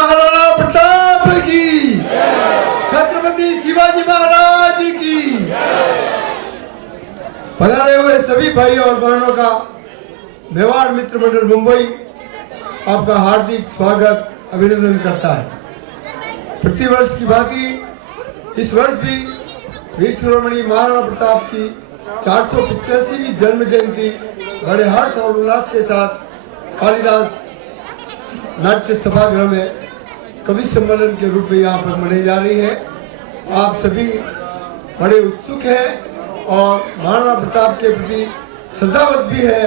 महाराणा प्रताप की, छत्रपति शिवाजी महाराज की। पधारे हुए सभी भाई और बहनों का मेवाड़ मित्र मंडल मुंबई आपका हार्दिक स्वागत अभिनंदन करता है। प्रतिवर्ष की भांति इस वर्ष भी वीर शिरोमणि महाराणा प्रताप की 485वीं जन्म जयंती बड़े हर्ष और उल्लास के साथ कालिदास नाट्य सभागृह में कवि सम्मेलन के रूप में यहाँ पर मनाई जा रही है। आप सभी बड़े उत्सुक हैं और महाराणा प्रताप के प्रति श्रद्धावत भी है,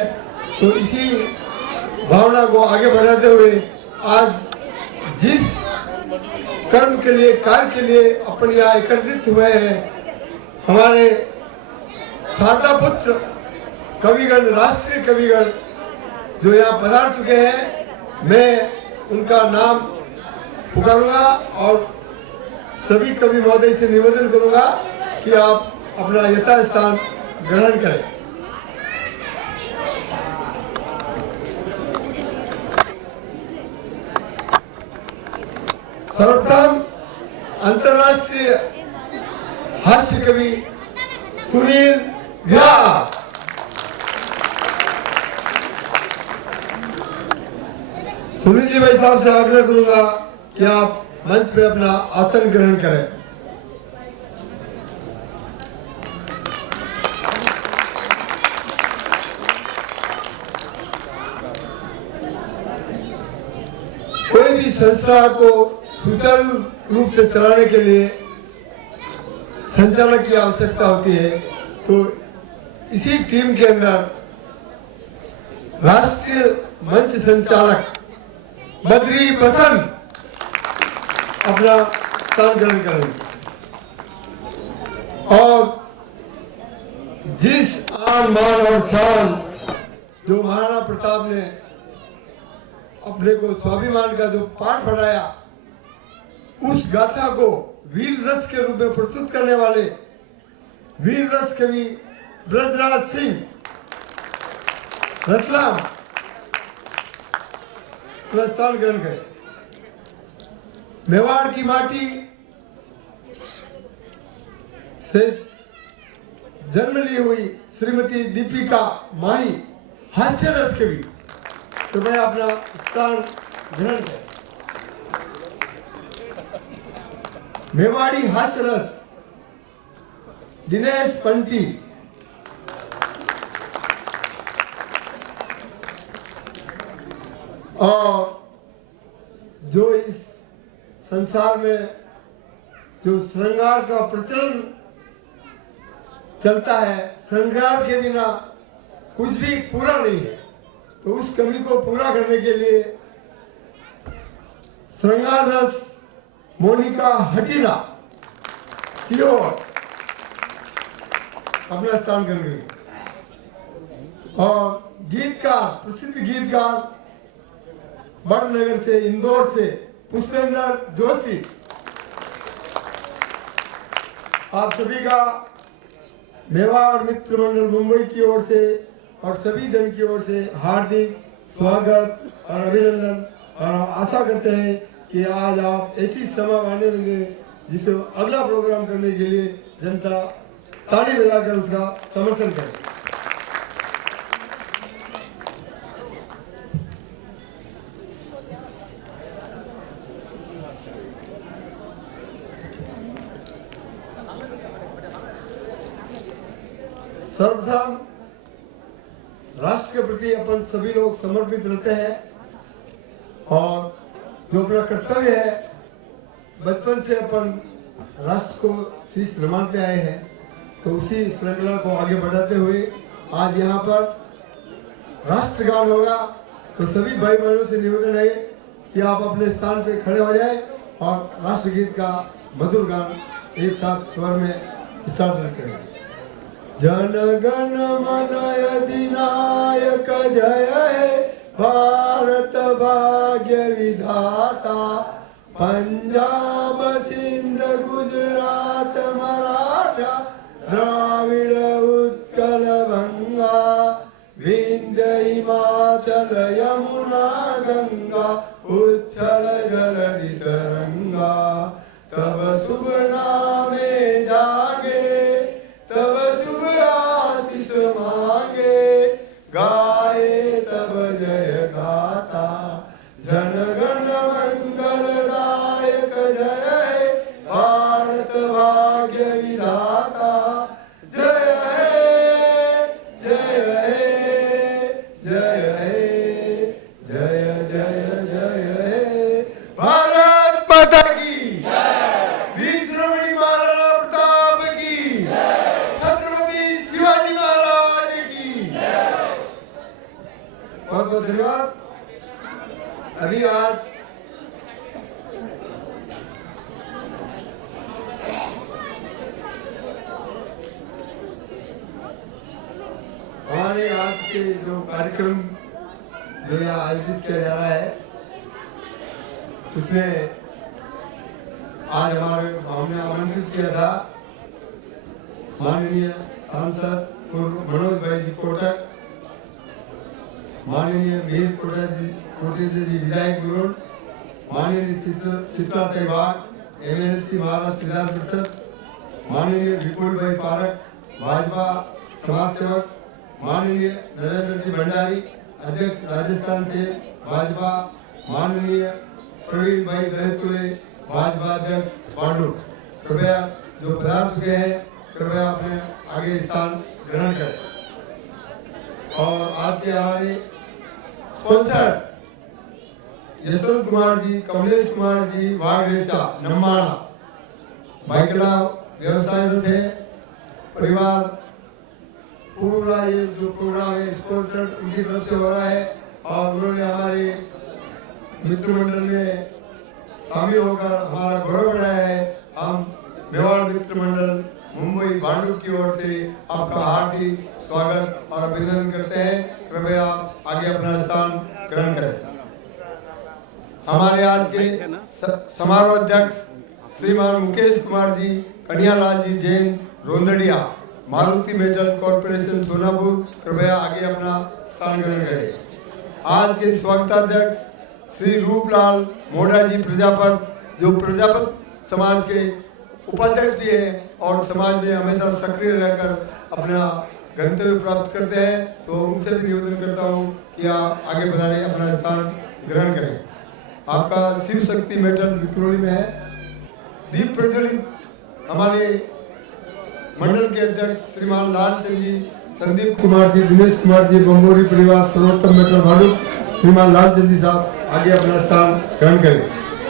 तो इसी भावना को आगे बढ़ाते हुए आज जिस कर्म के लिए, कार्य के लिए अपन यहाँ एकत्रित हुए हैं, हमारे शारदा पुत्र कविगण, राष्ट्रीय कविगण जो यहाँ पधार चुके हैं, मैं उनका नाम पुकारूंगा और सभी कवि महोदय से निवेदन करूंगा कि आप अपना यथास्थान ग्रहण करें। सर्वप्रथम अंतर्राष्ट्रीय हास्य कवि सुनील व्यास। सुनील जी भाई साहब से आग्रह करूंगा कि आप मंच पे अपना आसन ग्रहण करें। कोई भी संस्था को सुचारू रूप से चलाने के लिए संचालक की आवश्यकता होती है, तो इसी टीम के अंदर राष्ट्रीय मंच संचालक बद्री बसंत अपना स्थान ग्रहण करेंगे और जिस आन मान और शान जो महाराणा प्रताप ने अपने को स्वाभिमान का जो पाठ पढ़ाया, उस गाथा को वीर रस के रूप में प्रस्तुत करने वाले वीर रस कवि ब्रजराज सिंह रतलाम स्थान ग्रहण करें। मेवाड़ की माटी से जन्म ली हुई श्रीमती दीपिका माही हास्य रस कवि, तो मैं अपना स्थान ग्रहण करें। मेवाड़ी हास्य रस दिनेश पंटी, और जो इस संसार में जो श्रृंगार का प्रचलन चलता है, श्रृंगार के बिना कुछ भी पूरा नहीं है, तो उस कमी को पूरा करने के लिए श्रृंगार रस मोनिका हटीला सियोर अपना स्थान कर गई। और गीतकार, प्रसिद्ध गीतकार बड़नगर से, इंदौर से पुष्पेंद्र जोशी, आप सभी का मेवाड़ मित्र मंडल मुंबई की ओर से और सभी जन की ओर से हार्दिक स्वागत और अभिनंदन। और हम आशा करते हैं कि आज आप ऐसी समय आने लगे जिसे अगला प्रोग्राम करने के लिए जनता ताली बजाकर उसका समर्थन करे। सर्वप्रथम राष्ट्र के प्रति अपन सभी लोग समर्पित रहते हैं और जो अपना कर्तव्य है, बचपन से अपन राष्ट्र को शीश नमाते आए हैं, तो उसी श्रृंखला को आगे बढ़ाते हुए आज यहाँ पर राष्ट्रगान होगा। तो सभी भाई बहनों से निवेदन है कि आप अपने स्थान पे खड़े हो जाएं और राष्ट्रगीत का मधुर गान एक साथ स्वर में स्टार्ट करें। जन गण मन अधिनायक जय है भारत भाग्य विधाता, पंजाब सिंध गुजरात मराठा द्राविड़ उत्कल बंगा, विंध्य हिमाचल यमुना गंगा उच्छल जलधि जय विधाता, जय हे, जय हे, जय हे, जय जय जय हे। भारत माता की वीर शिरोमणि महाराणा प्रताप की, छत्रपति शिवाजी महाराज की। बहुत बहुत धन्यवाद। अभी आज हमारे आज के जो कार्यक्रम जो यहाँ आयोजित किया जा रहा है, उसमें आज हमने आमंत्रित किया था माननीय सांसद पूर्व मनोज भाई जी कोटक, माननीय वीर कोटे जी विधायक गुरुण, माननीय चित्रा तेवाग MLC महाराष्ट्र विधान परिषद, माननीय विपुल भाई पारक भाजपा समाज सेवक, माननीय नरेंद्र जी भंडारी अध्यक्ष राजस्थान से भाजपा, माननीय प्रवीण भाई दहतुले भाजपा अध्यक्ष बांडू। कृपया जो पधार चुके हैं कृपया अपने आगे स्थान ग्रहण करें। और आज के हमारे स्पॉन्सर यशवंत कुमार जी, कमलेश कुमार जी वागरेचा नम्माड़ा, भाईकला व्यवसाय थे परिवार, पूरा ये जो प्रोग्राम है स्पॉन्सर उनकी तरफ से हो रहा है और उन्होंने हमारे मित्र मंडल में शामिल होकर हमारा गौरव बढ़ाया है। हम मेवाड़ मित्र मंडल मुंबई भांडुप की ओर से आपका हार्दिक स्वागत और अभिनंदन करते हैं। कृपया आगे अपना स्थान ग्रहण करें। हमारे आज के समारोह अध्यक्ष श्रीमान मुकेश कुमार जी, कन्हैयालाल जी जैन रोंदड़िया, मारुति मेटल कॉर्पोरेशन सोनापुर, कृपया आगे अपना स्थान ग्रहण करें। आज के स्वागताध्यक्ष श्री रूपलाल मोड़ा जी प्रजापत, जो प्रजापत समाज के उपाध्यक्ष भी हैं और समाज में हमेशा सक्रिय रहकर अपना गंतव्य प्राप्त करते हैं, तो उनसे भी निवेदन करता हूं कि आप आगे बढ़ाएं, अपना स्थान ग्रहण करें। आपका शिव शक्ति मेटल विक्रोली में है। दीप प्रज्वलित हमारे मंडल के अध्यक्ष श्रीमान लालचंद जी, संदीप कुमार जी, दिनेश कुमार जी, बंबोरी परिवार सर्वोत्तम मेटल भालू, श्रीमान लालचंद जी साहब आगे अपना स्थान ग्रहण करें।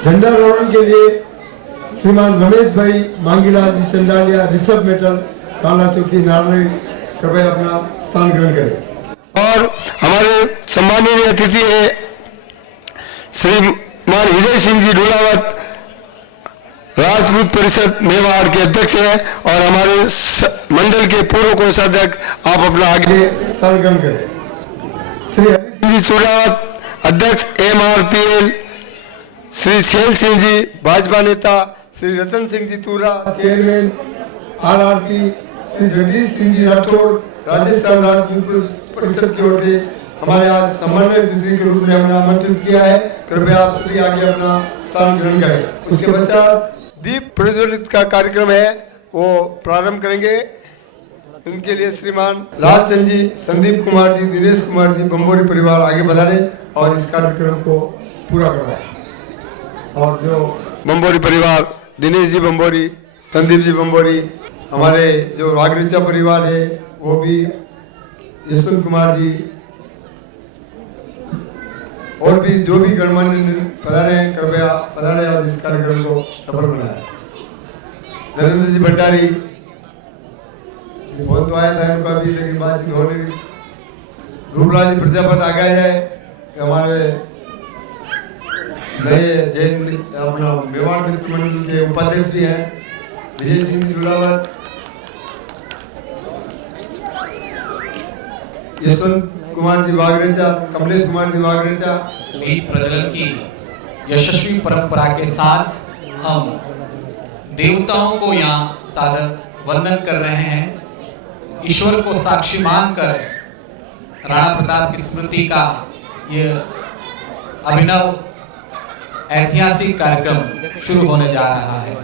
झंडा रोहन के लिए श्रीमान रमेश भाई मांगीलाल जी चंडालिया, ऋषभ मेटल काला चौकी नारनई, कृपया अपना स्थान ग्रहण करें। और हमारे सम्मानीय अतिथि है श्रीमान विजय सिंह जी ढोलावत, राजपूत परिषद मेवाड़ के अध्यक्ष हैं और हमारे मंडल के पूर्व कोषाध्यक्ष, आप अपना आगे स्थान ग्रहण करें। श्री हरि सिंह जी चूड़ावत अध्यक्ष MRPL, श्री छैल सिंह जी भाजपा नेता, श्री रतन सिंह जी तूरा चेयरमैन RRP, श्री जगदीश सिंह जी राठौड़ राजस्थान राजपूत परिषद की ओर से हमारे आज सम्मानित अतिथि के रूप में हमने आमंत्रित किया है। कृपया आप सभी आगे अपना स्थान ग्रहण करें। उसके पश्चात दीप प्रज्वलित का कार्यक्रम है, वो प्रारंभ करेंगे। इनके लिए श्रीमान लालचंद जी, संदीप कुमार जी, दिनेश कुमार जी, बंबोरी परिवार आगे बढ़ाने और इस कार्यक्रम को पूरा करवाएं। और जो बंबोरी परिवार, दिनेश जी बंबोरी, संदीप जी बंबोरी, हमारे जो वागरेचा परिवार है वो भी यशवंत कुमार जी और भी जो भी गणमान्य पधारे हैं, कृपया पधारे और इस कार्यक्रम को सफल बनाए। नरेंद्र जी भंडारी बहुत तो आया था उनका भी, लेकिन बातचीत हो रही। रूपलाल जी प्रजापत आ गए हैं, हमारे नए जैन अपना मेवाड़ मित्र मंडल के उपाध्यक्ष भी हैं। विजय सिंह जी ढोलावत, यशवंत कुमार जी वागरेचा, कमलेश कुमार जी वागरेचा। दीप प्रज्वलन की यशस्वी परंपरा के साथ हम देवताओं को यहाँ सादर वंदन कर रहे हैं। ईश्वर को साक्षी मानकर राणा प्रताप की स्मृति का ये अभिनव ऐतिहासिक कार्यक्रम शुरू होने जा रहा है।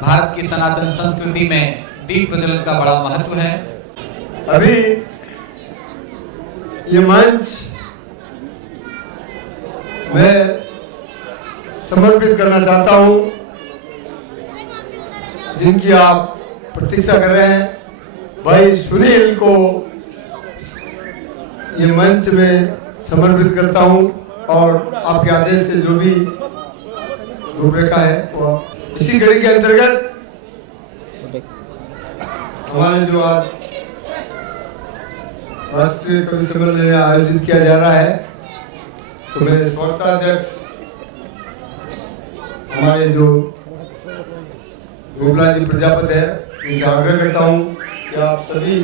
भारत की सनातन संस्कृति में दीप प्रज्वलन का बड़ा महत्व है। अभी ये मंच मैं समर्पित करना चाहता हूं जिनकी आप प्रतीक्षा कर रहे हैं। भाई सुनील को ये मंच में समर्पित करता हूं और आपके आदेश से जो भी रूपरेखा है वो इसी कड़ी के अंतर्गत हमारे जो आज राष्ट्रीय कवि सम्मेलन आयोजित किया जा रहा है, तो मेरे स्वागताध्यक्ष हमारे जो गोपलाल जी प्रजापति है, उनसे आग्रह करता हूँ कि आप सभी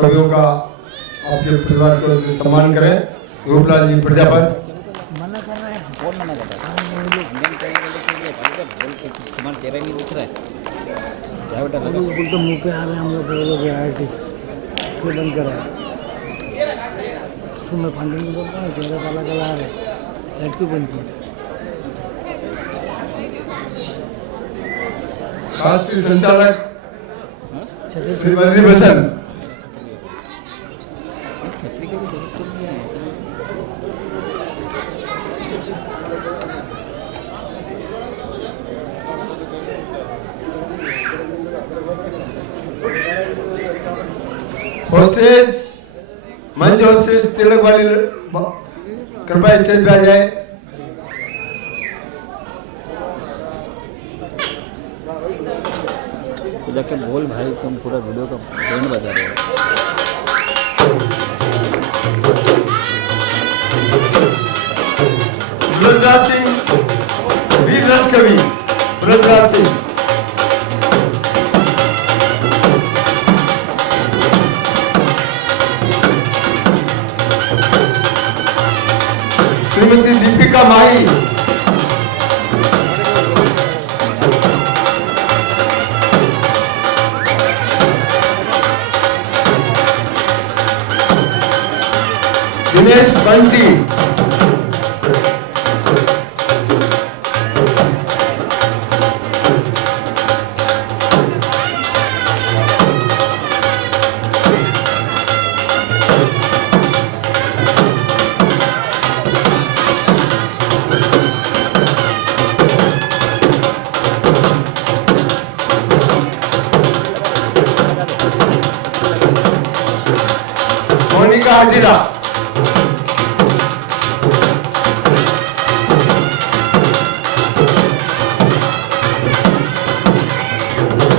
कवियों का आपके परिवार को सम्मान करें। गोपलाल जी प्रजापति। मना कर रहे हैं, कौन मना कर रहा है? हम लोग इंडियन बोल के तुम्हारा चेहरा नहीं दिख रहा है, क्या बेटा लगा? बिल्कुल तो मुंह पे आ रहे हैं हम लोग आर्टिस्ट को बंद कर रहे हैं। उसको मैं फंडिंग नहीं बोलता हूँ, चेहरा काला काला आ रहा है, लाइट क्यों बंद की? राष्ट्रीय संचालक श्री बद्री बसन। होस्टेज मंच होस्टेज तिलक वाली कृपया स्टेज पे आ जाए। तो जाके बोल भाई, तुम पूरा वीडियो का बैंड बजा रहे हो। ब्रजराज सिंह, वीर रस कवि ब्रजराज सिंह। श्रीमती दीपिका माही। दिनेश बंटी। मोनिका आटिला।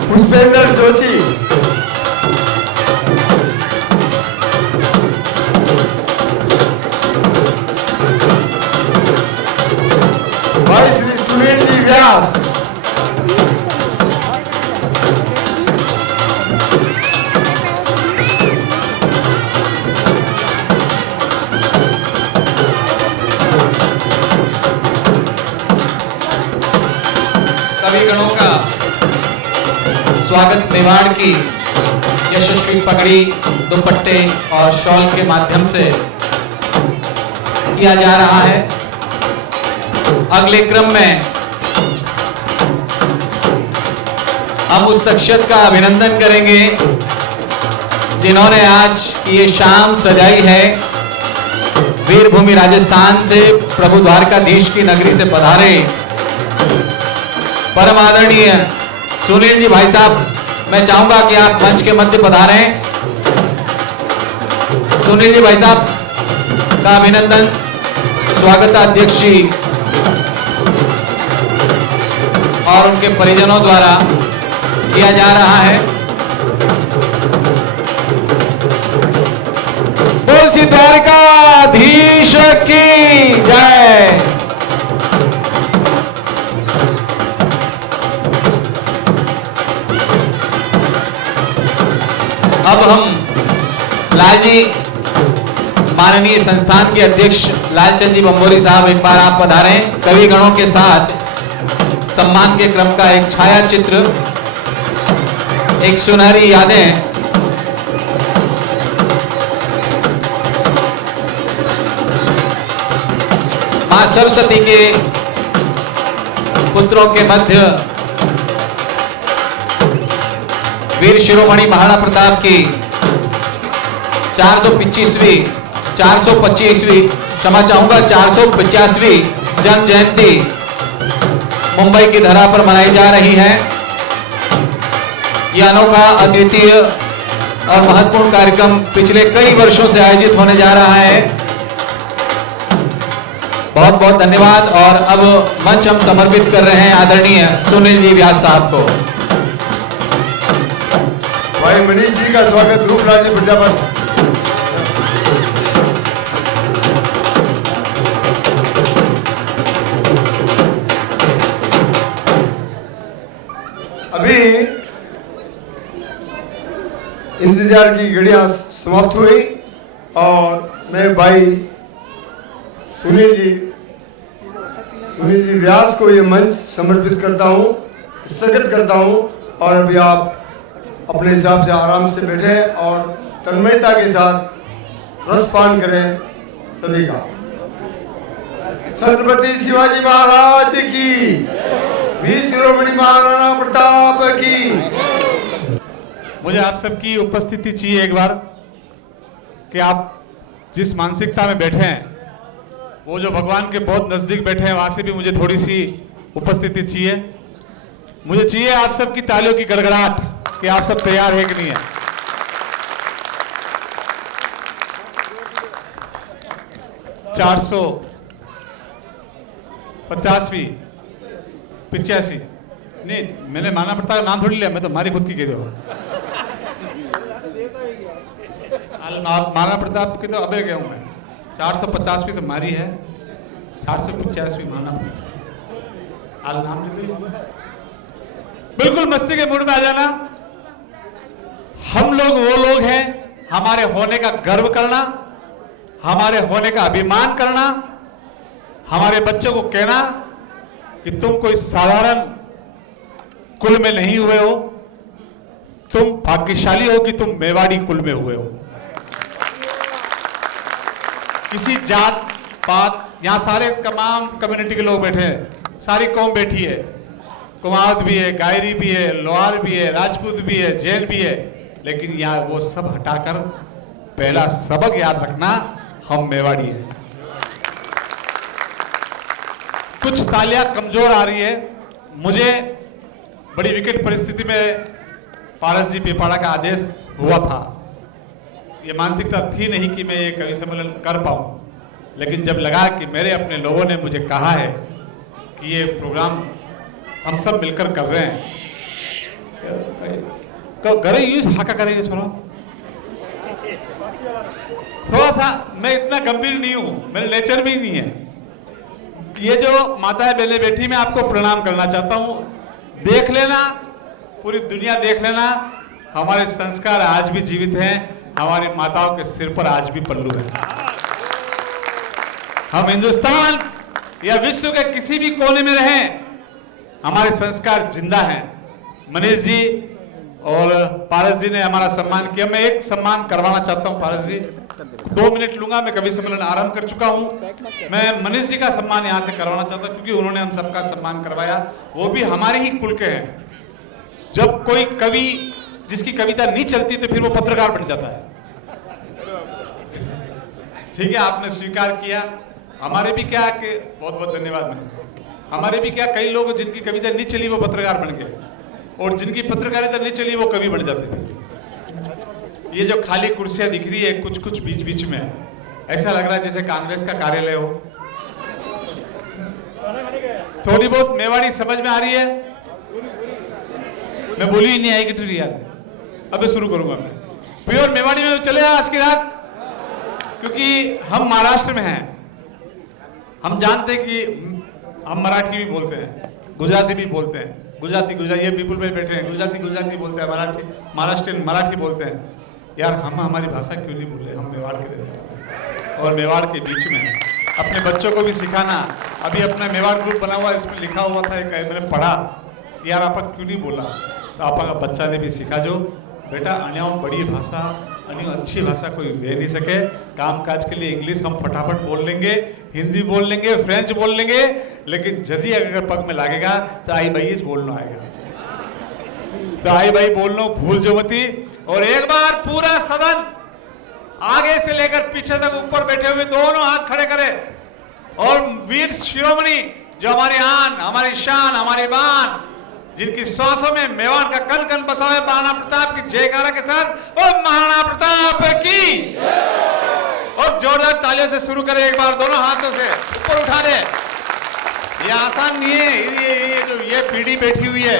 पुष्पेंद्र जोशी। भाई श्री सुनील जी व्यास। कविगणों का स्वागत मेवाड़ की यशस्वी पगड़ी, दुपट्टे और शॉल के माध्यम से किया जा रहा है। अगले क्रम में हम उस शख्सियत का अभिनंदन करेंगे जिन्होंने आज ये शाम सजाई है। वीरभूमि राजस्थान से प्रभु द्वारकाधीश की नगरी से पधारे परम आदरणीय सुनील जी भाई साहब, मैं चाहूंगा कि आप मंच के मध्य पधारें। सुनील जी भाई साहब का अभिनंदन स्वागताध्यक्ष जी और उनके परिजनों द्वारा किया जा रहा है। बोल श्री द्वारकाधीश की जय। अब हम लालजी माननीय संस्थान के अध्यक्ष लालचंद जी बंबोरी साहब, एक बार आप पधारें। कवि गणों के साथ सम्मान के क्रम का एक छाया चित्र, एक सुनहरी यादें। मां सरस्वती के पुत्रों के मध्य वीर शिरोमणि महाराणा प्रताप की 425वीं 425वीं क्षमा चाहूंगा 450वीं जन्म जयंती मुंबई की धरा पर मनाई जा रही है। ये अनोखा अद्वितीय और महत्वपूर्ण कार्यक्रम पिछले कई वर्षों से आयोजित होने जा रहा है। बहुत बहुत धन्यवाद। और अब मंच हम समर्पित कर रहे हैं आदरणीय सुनील जी व्यास साहब को। भाई मनीष जी का स्वागत रूपलाल जी प्रजापत। अभी इंतजार की घड़ियां समाप्त हुई और मैं भाई सुनील जी व्यास को ये मंच समर्पित करता हूँ, स्थगित करता हूँ। और अभी आप अपने हिसाब से आराम से बैठे और तन्मयता के साथ रसपान करें सभी का। छत्रपति शिवाजी महाराज की, वीर शिरोमणि महाराणा प्रताप की। मुझे आप सबकी उपस्थिति चाहिए एक बार, कि आप जिस मानसिकता में बैठे हैं, वो जो भगवान के बहुत नजदीक बैठे हैं, वहां से भी मुझे थोड़ी सी उपस्थिति चाहिए। मुझे चाहिए आप सबकी तालियों की गड़गड़ाहट, कि आप सब तैयार है कि नहीं है। चार सौ 85 85 नहीं, मैंने माना पड़ता नाम थोड़ी लिया, मैं तो हमारी खुद की कह रहा हूँ। माना प्रताप की तो अबे गया हूँ मैं। 450वीं तो हमारी है, 485वीं माना प्रताप। नाम बिल्कुल मस्ती के मूड में आ जाना। हम लोग वो लोग हैं, हमारे होने का गर्व करना, हमारे होने का अभिमान करना, हमारे बच्चों को कहना कि तुम कोई साधारण कुल में नहीं हुए हो, तुम भाग्यशाली हो कि तुम मेवाड़ी कुल में हुए हो। किसी जात पात, यहां सारे तमाम कम्युनिटी के लोग बैठे हैं, सारी कौम बैठी है, कुमाऊं भी है, गायरी भी है, लोहार भी है, राजपूत भी है, जैन भी है, लेकिन यहाँ वो सब हटाकर पहला सबक याद रखना, हम मेवाड़ी हैं। कुछ तालियां कमजोर आ रही है। मुझे बड़ी विकट परिस्थिति में पारस जी पिपाड़ा का आदेश हुआ था, ये मानसिकता थी नहीं कि मैं ये कवि सम्मेलन कर पाऊं, लेकिन जब लगा कि मेरे अपने लोगों ने मुझे कहा है कि ये प्रोग्राम हम सब मिलकर कर रहे हैं, तो घरे यूज हाका करेंगे छोड़ा। थोड़ा सा मैं इतना गंभीर नहीं हूं, मेरे नेचर में ही नहीं है। ये जो माताएं बहनें बैठी, मैं आपको प्रणाम करना चाहता हूं। देख लेना, पूरी दुनिया देख लेना, हमारे संस्कार आज भी जीवित हैं, हमारी माताओं के सिर पर आज भी पल्लू है। हम हिंदुस्तान या विश्व के किसी भी कोने में रहें, हमारे संस्कार जिंदा हैं। मनीष जी और पारस जी ने हमारा सम्मान किया। मैं एक सम्मान करवाना चाहता हूं पारस जी, 2 मिनट लूंगा, मैं कवि सम्मेलन आरंभ कर चुका हूं। मैं मनीष जी का सम्मान यहां से करवाना चाहता हूं, क्योंकि उन्होंने हम सबका सम्मान करवाया, वो भी हमारे ही कुल के हैं। जब कोई कवि जिसकी कविता नहीं चलती तो फिर वो पत्रकार बन जाता है। ठीक है, आपने स्वीकार किया। हमारे भी क्या कि बहुत बहुत धन्यवाद मनीष, हमारे भी क्या कई लोग जिनकी कविता नहीं चली वो पत्रकार बन गए, और जिनकी पत्रकारिता नहीं चली वो कवि बन जाते थे। ये जो खाली कुर्सियां दिख रही है कुछ कुछ बीच बीच में, ऐसा लग रहा है जैसे कांग्रेस का कार्यालय हो। थोड़ी बहुत मेवाड़ी समझ में आ रही है? मैं बोली ही नहीं आएगी ट्री यार, अबे शुरू करूंगा मैं। प्योर मेवाड़ी में चले आज की रात, क्योंकि हम महाराष्ट्र में हैं। हम जानते हैं कि हम मराठी भी बोलते हैं, गुजराती भी बोलते हैं, गुजराती ये पीपल पे बैठे हैं, गुजराती बोलते हैं, महाराष्ट्रियन मराठी बोलते हैं। यार हम हमारी भाषा क्यों नहीं बोले? हम मेवाड़ के रहने वाले और मेवाड़ के बीच में हैं। अपने बच्चों को भी सिखाना। अभी अपना मेवाड़ ग्रुप बना हुआ, इसमें लिखा हुआ था, मैंने पढ़ा, यार आपा क्यों नहीं बोला, तो आपा का बच्चा ने भी सीखा जो बेटा अन्याओ बड़ी भाषा, अन्यों अच्छी भाषा कोई दे नहीं सके। काम काज के लिए इंग्लिश हम फटाफट बोल लेंगे, हिंदी बोल लेंगे, फ्रेंच बोल लेंगे, लेकिन यदि अगर पग में लागेगा तो आई भाई बोलना आएगा। तो आई भाई बोलना भूल जो मती। और एक बार पूरा सदन आगे से लेकर पीछे तक ऊपर बैठे हुए दोनों हाथ खड़े करें और वीर शिरोमणि जो हमारी आन, हमारी शान, हमारी बान, जिनकी श्वासों में मेवाड़ का कण कण बसा है, महाराणा प्रताप की जयकारा के साथ और महाराणा प्रताप की। और जोरदार तालियों से शुरू करें एक बार, दोनों हाथों से ऊपर उठा दे। ये आसान नहीं है। ये पीढ़ी बैठी हुई है,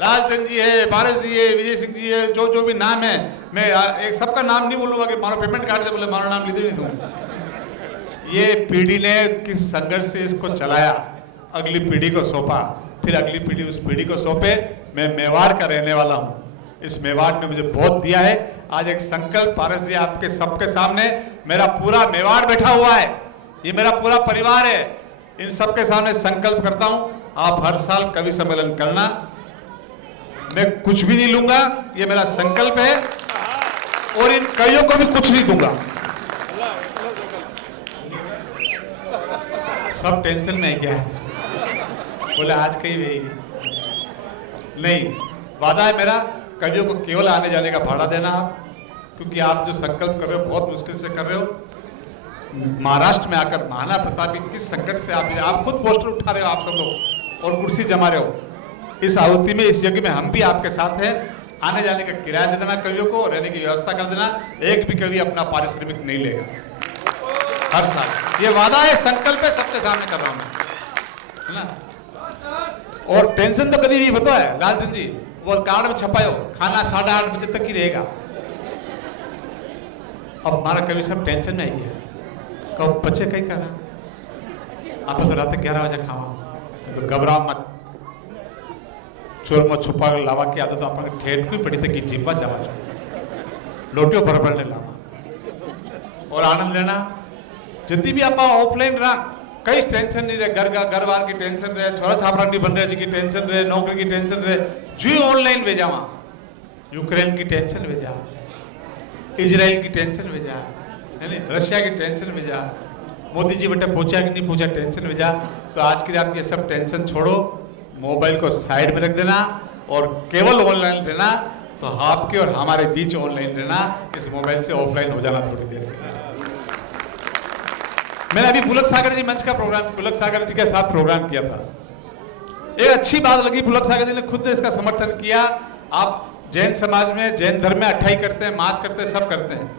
लालचंद जी है, पारस जी है, विजय सिंह जी है, जो भी नाम है, मैं एक सबका नाम नहीं बोलूंगा कि मारो पेमेंट कार्ड दे, बोले मारो नाम लीजिए नहीं दूंगा। ये पीढ़ी ने किस संघर्ष से इसको चलाया, अगली पीढ़ी को सौंपा, फिर अगली पीढ़ी उस पीढ़ी को सौंपे। मैं मेवाड़ का रहने वाला हूँ, इस मेवाड़ ने मुझे बहुत दिया है। आज एक संकल्प पारस जी आपके सबके सामने, मेरा पूरा मेवाड़ बैठा हुआ है, ये मेरा पूरा परिवार है, इन सबके सामने संकल्प करता हूं, आप हर साल कवि सम्मेलन करना। मैं कुछ भी नहीं लूंगा, ये मेरा संकल्प है, और इन कवियों को भी कुछ नहीं दूंगा। सब टेंशन में है क्या है? बोले आज कहीं नहीं, वादा है मेरा, कवियों को केवल आने जाने का भाड़ा देना आप, क्योंकि आप जो संकल्प कर रहे हो बहुत मुश्किल से कर रहे हो। महाराष्ट्र में आकर महाराणा प्रताप की किस संकट से आप खुद पोस्टर उठा रहे हो, आप सब लोग, और कुर्सी जमा रहे हो। इस आहुति में, इस यज्ञ में हम भी आपके साथ हैं। आने जाने का किराया दे देना कवियों को, रहने की व्यवस्था कर देना। एक भी कवि अपना पारिश्रमिक नहीं लेगा हर साल, ये वादा है, संकल्प है, सबके सामने कर रहा हूं मैं, है ना। और टेंशन तो कभी नहीं बता है लालचंद जी, वो कार्ड में छपायो, खाना 8:30 बजे तक ही रहेगा। अब हमारा कवि सब टेंशन में आई है, कब बच्चे कहीं करा आप तो रात 11 बजे खावा, तो घबराओ मत, चोर मत छुपा लावा की आदत अपन ठेठ भी पड़ी थी कि जीवा जावा लोटियों बराबर ले लावा और आनंद लेना। जितनी भी आप ऑफलाइन रहा, कई टेंशन नहीं रहे, घर बार की टेंशन रहे, छोरा छापरा नहीं बन रहे जी की टेंशन रहे, नौकरी की टेंशन रहे, जो ऑनलाइन भेजा वहां, यूक्रेन की टेंशन भेजा, इजराइल की टेंशन भेजा, है नहीं, रशिया की टेंशन भेजा, मोदी जी बेटा पूछा कि नहीं पूछा, टेंशन भेजा। तो आज की रात ये सब टेंशन छोड़ो, मोबाइल को साइड में रख देना और केवल ऑनलाइन रहना। तो आपके और हमारे बीच ऑनलाइन रहना, इस मोबाइल से ऑफलाइन हो जाना थोड़ी देर। मैंने अभी पुलक सागर जी मंच का प्रोग्राम, पुलक सागर जी के साथ प्रोग्राम किया था। एक अच्छी बात लगी, पुलक सागर जी ने खुद इसका समर्थन किया। आप जैन समाज में, जैन धर्म में अट्ठाई करते हैं, मास करते हैं, सब करते हैं,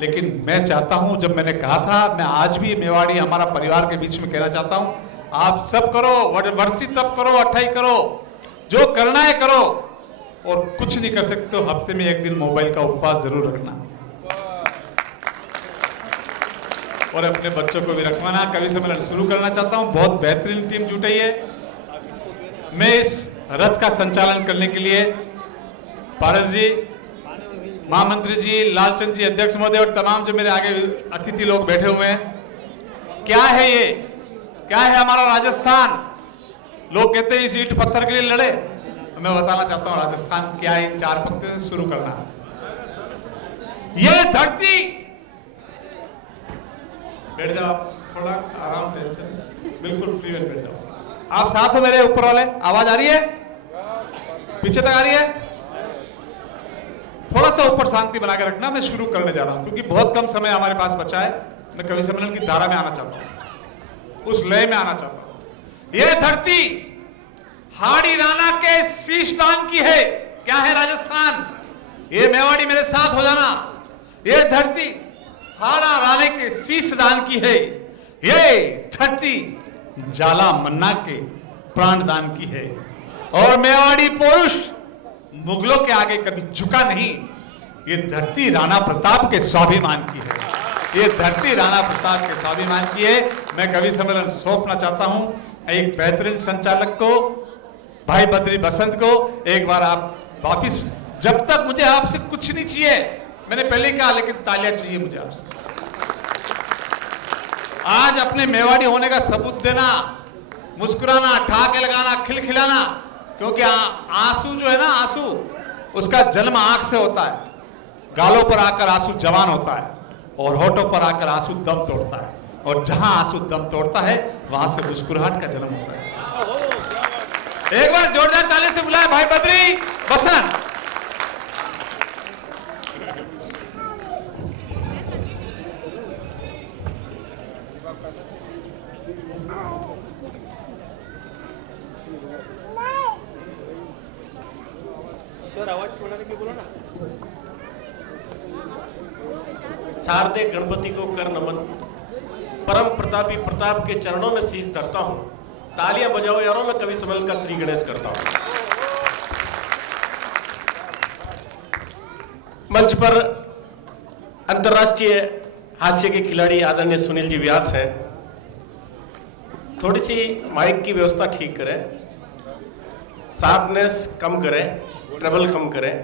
लेकिन मैं चाहता हूं, जब मैंने कहा था, मैं आज भी मेवाड़ी हमारा परिवार के बीच में कहना चाहता हूं, आप सब करो, वर्षी तप करो, अट्ठाई करो, जो करना है करो, और कुछ नहीं कर सकते हो हफ्ते में एक दिन मोबाइल का उपवास जरूर रखना, और अपने बच्चों को भी रखवाना। कवि सम्मेलन शुरू करना चाहता हूं, बहुत बेहतरीन टीम जुटाई है। मैं इस रथ का संचालन करने के लिए पारस जी, महामंत्री जी, लालचंद जी, अध्यक्ष महोदय, और तमाम जो मेरे आगे अतिथि लोग बैठे हुए हैं। क्या है ये, क्या है हमारा राजस्थान? लोग कहते हैं इस ईंट पत्थर के लिए लड़े, मैं बताना चाहता हूं राजस्थान क्या है। इन 4 पंक्तियों से शुरू करना। ये धरती, बैठ जाओ आप, थोड़ा आराम, टेंशन बिल्कुल फ्री में बैठ जाओ। आप साथ हो मेरे ऊपर वाले, आवाज आ रही है? पीछे तक आ रही है? थोड़ा सा ऊपर शांति बना के रखना। मैं शुरू करने जा रहा हूं, क्योंकि बहुत कम समय हमारे पास बचा है। मैं कवि सम्मेलन की धारा में आना चाहता हूं, उस लय में आना चाहता हूं। यह धरती हाड़ी राणा के शीश दान की है। क्या है राजस्थान? ये मेवाड़ी मेरे साथ हो जाना। यह धरती हाड़ा राणे के शीश दान की है। ये धरती जाला मन्ना के प्राण दान की है। और मेवाड़ी पुरुष मुगलों के आगे कभी झुका नहीं। ये धरती राणा प्रताप के स्वाभिमान की है। ये धरती राणा प्रताप के स्वाभिमान की है। मैं कवि सम्मेलन सौंपना चाहता हूं एक बेहतरीन संचालक को, भाई बद्री बसंत को। एक बार आप वापिस, जब तक मुझे आपसे कुछ नहीं चाहिए, मैंने पहले कहा, लेकिन तालियां चाहिए मुझे आपसे। आज अपने मेवाड़ी होने का सबूत देना, मुस्कुराना, ठहाके लगाना, खिलखिलाना, क्योंकि आंसू जो है ना, आंसू उसका जन्म आंख से होता है। गालों पर आकर आंसू जवान होता है और होठों पर आकर आंसू दम तोड़ता है, और जहां आंसू दम तोड़ता है वहां से मुस्कुराहट का जन्म होता है। एक बार जोरदार ताली से बुलाए भाई बद्री बसंत। शारदे गणपति को कर नमन, परम प्रतापी प्रताप के चरणों में शीश धरता हूं। तालियां बजाओ यारों, मैं कवि सम्मेलन का श्री गणेश करता हूं। मंच पर अंतर्राष्ट्रीय हास्य के खिलाड़ी आदरणीय सुनील जी व्यास हैं। थोड़ी सी माइक की व्यवस्था ठीक करें, शार्पनेस कम करें, ट्रबल कम करें।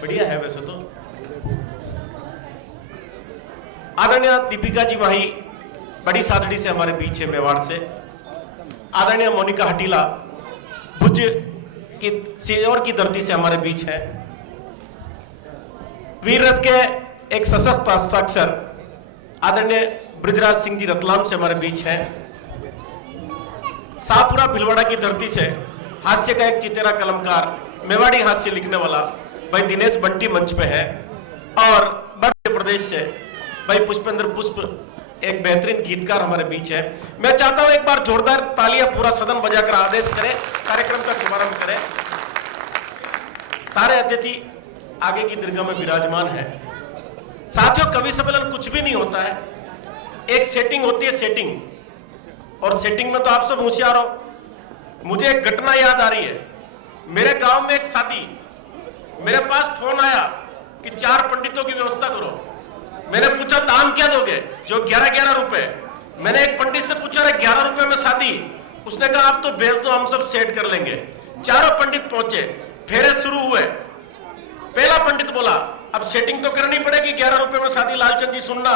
बढ़िया है वैसे तो। आदरणीय दीपिका जी माही बड़ी सादड़ी से हमारे बीच है, मेवाड़ से। आदरणीय मोनिका हटीला भुज की सीहोर की धरती से हमारे बीच है। वीर रस के एक सशक्त हस्ताक्षर आदरणीय ब्रिजराज सिंह जी रतलाम से हमारे बीच है। शाहपुरा भिलवाड़ा की धरती से हास्य का एक चितेरा कलमकार, मेवाड़ी हास्य लिखने वाला भाई दिनेश बंटी मंच पे है। और मध्य प्रदेश से भाई पुष्पेंद्र पुष्प एक बेहतरीन गीतकार हमारे बीच है। मैं चाहता हूं एक बार जोरदार तालियां पूरा सदन बजाकर आदेश करें, कार्यक्रम का शुभारंभ करें। सारे अतिथि आगे की दीर्घा में विराजमान है। साथियों, कवि सम्मेलन कुछ भी नहीं होता है, एक सेटिंग होती है, सेटिंग। और सेटिंग में तो आप सब होशियार हो। मुझे एक घटना याद आ रही है। मेरे गांव में एक शादी, मेरे पास फोन आया कि 4 पंडितों की व्यवस्था करो। मैंने पूछा दाम क्या दोगे? जो 11-11 रुपए। मैंने एक पंडित से पूछा 11 रुपए में शादी? उसने कहा आप तो भेज दो, हम सब सेट कर लेंगे। चारों पंडित पहुंचे, फेरे शुरू हुए। पहला पंडित बोला अब सेटिंग तो करनी पड़ेगी, 11 रुपए में शादी। लालचंद जी सुनना।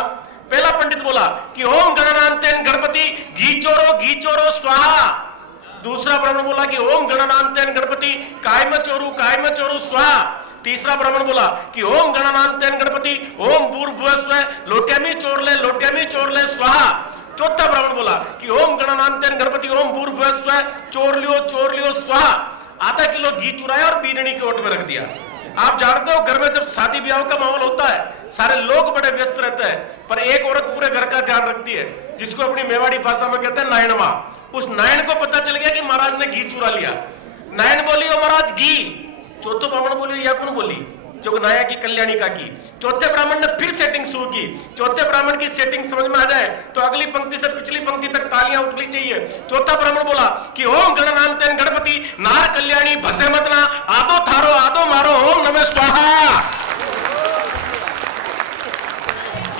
पहला पंडित बोला कि ओम गणनान्तेन गणपति घी चोरो स्वाहा। दूसरा ब्राह्मण बोला कि ओम गणनान्तेन गणपति काय में चोरू स्वाहा। तीसरा ब्राह्मण बोला कि ओम गणनान्तेन गणपति ओम भूर्भुवस्सुवः लोट्यामी चोर ले स्वाहा। चौथा ब्राह्मण बोला कि ओम गणनान्तेन गणपति ओम भूर्भुवस्सुवः चोर लियो स्वाहा। आधा किलो घी चुराया और बीड़नी के ओट में रख दिया। आप जानते हो घर में जब शादी ब्याह का माहौल होता है, सारे लोग बड़े व्यस्त रहते हैं, पर एक औरत पूरे घर का ध्यान रखती है, जिसको अपनी मेवाड़ी भाषा में कहते हैं नायण माँ। उस नायण को पता चल गया कि महाराज ने घी चुरा लिया। नायण बोली ओ महाराज घी। चौथे ब्राह्मण बोली या कौन बोली? जो नाया की कल्याणी का की। चौथे ब्राह्मण ने फिर सेटिंग शुरू की। चौथे ब्राह्मण की सेटिंग समझ में आ जाए तो अगली पंक्ति से पिछली पंक्ति तक तालियां उठनी चाहिए। चौथा ब्राह्मण बोला कि ओम गणनान्तेन गणपति नार कल्याणी भसे मतना आदो थारो आदो मारो ओम नमः स्वाहा।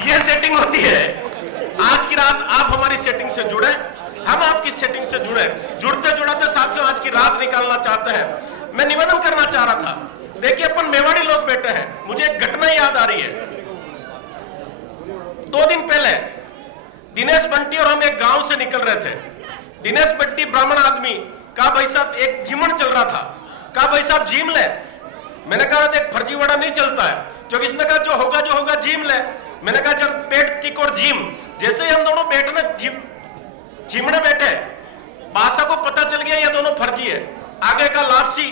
ये सेटिंग होती है। आज की रात आप हमारी सेटिंग से जुड़े, हम आपकी सेटिंग से जुड़े। जुड़ते जुड़ाते साथियों आज की रात निकालना चाहते हैं। मैं निवेदन करना चाह रहा था, देखिए अपन मेवाड़ी लोग बैठे हैं, मुझे एक घटना याद आ रही है। 2 दिन पहले दिनेश बंटी और हम एक गांव से निकल रहे थे। दिनेश बंटी ब्राह्मण आदमी, कहा भाई साहब एक जीमन चल रहा था, कहा भाई साहब जीम ले। मैंने कहा देख फर्जीवाड़ा नहीं चलता है, क्योंकि इसने कहा जो होगा जीम ले। मैंने कहा चल पेट चिक और जीम। जैसे ही हम दोनों बैठे जीमने बैठे, बादशाह को पता चल गया ये दोनों फर्जी है। आगे का लापसी,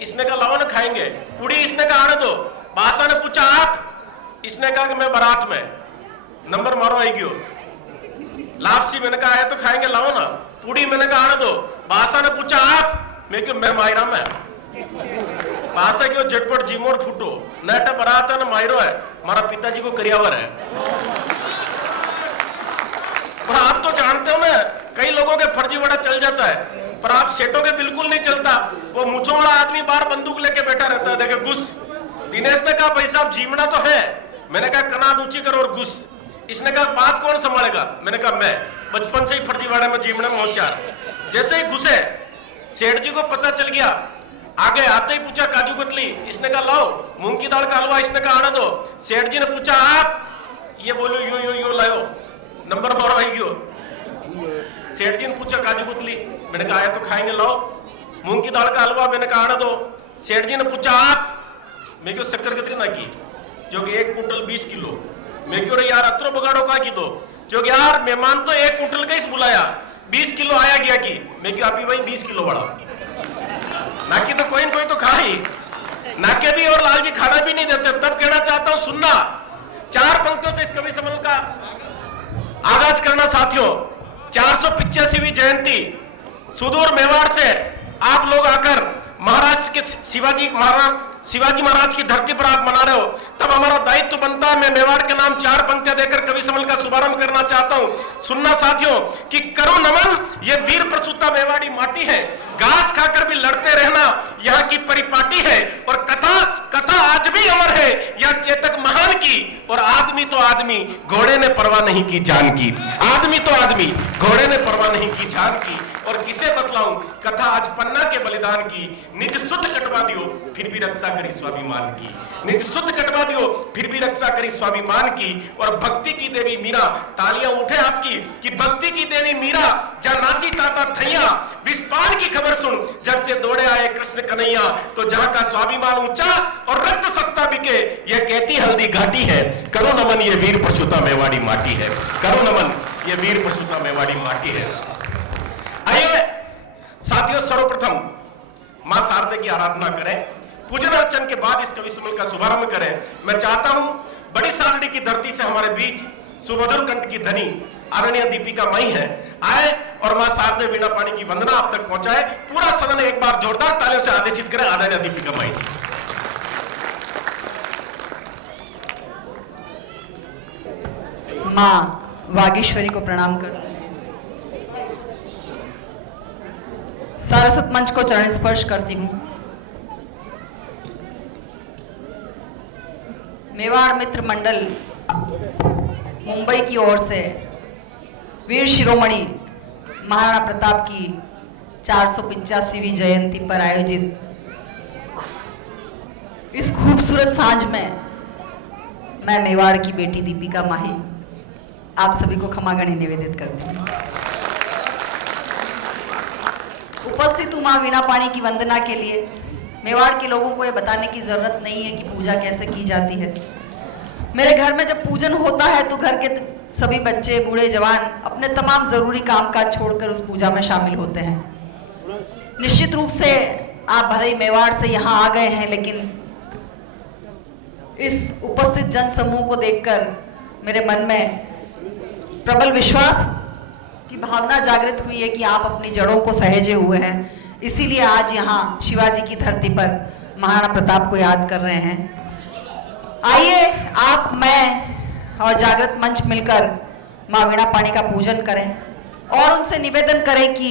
इसने कहा लाओ ना खाएंगे। पूड़ी इसने कहा आने दो। बादशाह ने पूछा आप? इसने कहा कि मैं बारात में। नंबर मारो आई गयो। लापसी मैंने कहा आया तो खाएंगे, लाओ ना। पूड़ी मैंने कहा आने दो। बादशाह ने पूछा आप? मैं मायरा में। बादशाह क्यों झटपट जिमोर फूटो नटा बारात है ना मायरो है, हमारा पिताजी को करियावर है। और आप तो जानते हो ना कई लोगों के फर्जीवाड़ा चल जाता है, पर आप सेठों के बिल्कुल नहीं चलता। वो मूंछों वाला आदमी बाहर बंदूक लेके बैठा रहता है, देखे घुस। दिनेश ने कहा भाई साहब जीमना तो है। मैंने कहा कनात ऊंची करो और घुस। इसने कहा बात कौन संभालेगा? मैंने कहा मैं, बचपन से ही फर्जीवाड़े में जीमने में होशियार। जैसे ही घुसे सेठ जी को पता चल गया। आगे आते ही पूछा काजू कतली। इसने कहा लाओ। मूंग की दाल का हलवा। इसने कहा आने दो। सेठ जी ने पूछा आप? ये बोलो यो लाओ। नंबर मारो आई गयो। सेठ जी ने पूछा काजू कतली। मैंने कहा आया तो खाएंगे, लाओ। मूंग की दाल का हलवा। मैंने कहा आने दो। सेठ जी ने पूछा आप? मैं क्यों शक्कर कितनी ना की? जो कि 1 कुंटल 20 किलो। मैं क्यों यार अत्रो बगाड़ो का की दो? जो कि यार मेहमान तो 1 कुंटल का ही बुलाया, 20 किलो आया गया की। मैं क्यों आप ही भाई 20 किलो बड़ा नाकी तो कोई तो खा ही। नाके भी और लाल जी खाना भी नहीं देते। तब कहना चाहता हूं सुनना, 4 पंक्तियों से इस कवि सम्मेलन का आगाज करना। साथियों 485वीं जयंती सुदूर मेवाड़ से आप लोग आकर महाराष्ट्र के शिवाजी महाराज शिवाजी महाराज की धरती पर आप मना रहे हो, तब हमारा दायित्व बनता है। मैं मेवाड़ के नाम 4 पंक्तियां देकर कवि सम्मेलन का शुभारंभ करना चाहता हूं। सुनना साथियों कि करो नमन, ये वीर प्रसूता मेवाड़ी माटी है। घास खाकर भी लड़ते रहना यहाँ की परिपाटी है। और कथा कथा आज भी अमर है यह चेतक महान की। और आदमी तो आदमी, घोड़े ने परवाह नहीं की जान की। आदमी तो आदमी, घोड़े ने परवाह नहीं की जान की। और किसे बतलाऊं कथा आज पन्ना के बलिदान की। निज शुद्ध कटवा दियो फिर भी रक्षा करी स्वाभिमान की। निज शुद्ध कटवा दियो फिर भी रक्षा करी स्वाभिमान की। और भक्ति की देवी मीरा, तालियां उठे आपकी कि भक्ति की देवी मीरा जहां नाची ताता थैया। विस्पान की खबर सुन जब से दौड़े आए कृष्ण कन्हैया। तो जहां का स्वाभिमान ऊंचा और रक्त सस्ता बिके, यह कहती हल्दी घाटी है। करो नमन, ये वीर प्रसूता मेवाड़ी माटी है। करो नमन, ये वीर प्रसूता मेवाड़ी माटी है। आइए साथियों, सर्वप्रथम मां शारदे की आराधना करें, पूजन अर्चन के बाद इस कवि सम्मेलन का शुभारंभ करें। मैं चाहता हूं बड़ी सारडी की धरती से हमारे बीच सुमधुर कंठ की धनी आदरणीय दीपिका मई है, आए और मां शारदे वीणा पाणी की वंदना आप तक पहुंचाए। पूरा सदन एक बार जोरदार तालियों से आदेशित करें आदरणीय दीपिका मई। मां वागीश्वरी को प्रणाम कर सारस्वत मंच को चरण स्पर्श करती हूँ। मेवाड़ मित्र मंडल मुंबई की ओर से वीर शिरोमणि महाराणा प्रताप की 485वीं जयंती पर आयोजित इस खूबसूरत सांझ में मैं मेवाड़ की बेटी दीपिका माही आप सभी को क्षमागणी निवेदित करती हूँ। उपस्थित हूँ मां वीणा पाणी की वंदना के लिए। मेवाड़ के लोगों को ये बताने की जरूरत नहीं है कि पूजा कैसे की जाती है। मेरे घर में जब पूजन होता है तो घर के सभी बच्चे, बूढ़े, जवान अपने तमाम जरूरी कामकाज छोड़कर उस पूजा में शामिल होते हैं। निश्चित रूप से आप भले ही मेवाड़ से यहाँ आ गए हैं, लेकिन इस उपस्थित जन समूह को देखकर मेरे मन में प्रबल विश्वास की भावना जागृत हुई है कि आप अपनी जड़ों को सहेजे हुए हैं। इसीलिए आज यहाँ शिवाजी की धरती पर महाराणा प्रताप को याद कर रहे हैं। आइए आप, मैं और जागृत मंच मिलकर मां वीणा पाणी का पूजन करें और उनसे निवेदन करें कि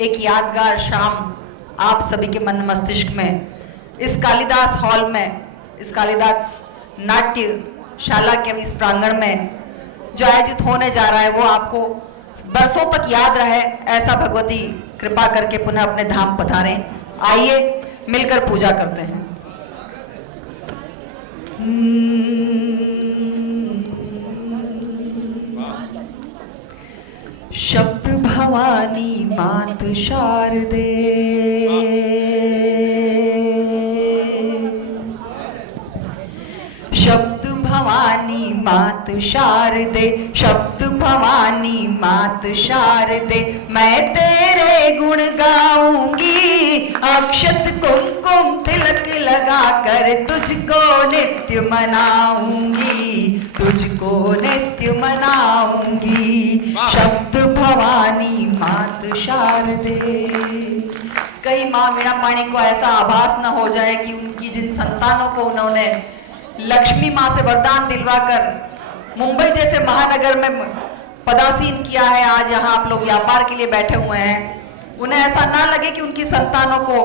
एक यादगार शाम आप सभी के मन मस्तिष्क में इस कालिदास हॉल में, इस कालिदास नाट्यशाला के इस प्रांगण में जो आयोजित होने जा रहा है वो आपको बरसों तक याद रहे, ऐसा भगवती कृपा करके पुनः अपने धाम पधारें। आइए मिलकर पूजा करते हैं। शब्द भवानी मात शारदे, शब्द भवानी मात शारदे, शब्द भवानी मात शारदे। मैं तेरे गुण गाऊंगी, अक्षत कुमकुम तिलक लगा कर तुझको नित्य मनाऊंगी, तुझको नित्य मनाऊंगी। शब्द भवानी मात शारदे। कहीं मां वीणा पाणी को ऐसा आभास न हो जाए कि उनकी जिन संतानों को उन्होंने लक्ष्मी मां से वरदान दिलवाकर मुंबई जैसे महानगर में पदासीन किया है, आज यहाँ आप लोग व्यापार के लिए बैठे हुए हैं, उन्हें ऐसा ना लगे कि उनकी संतानों को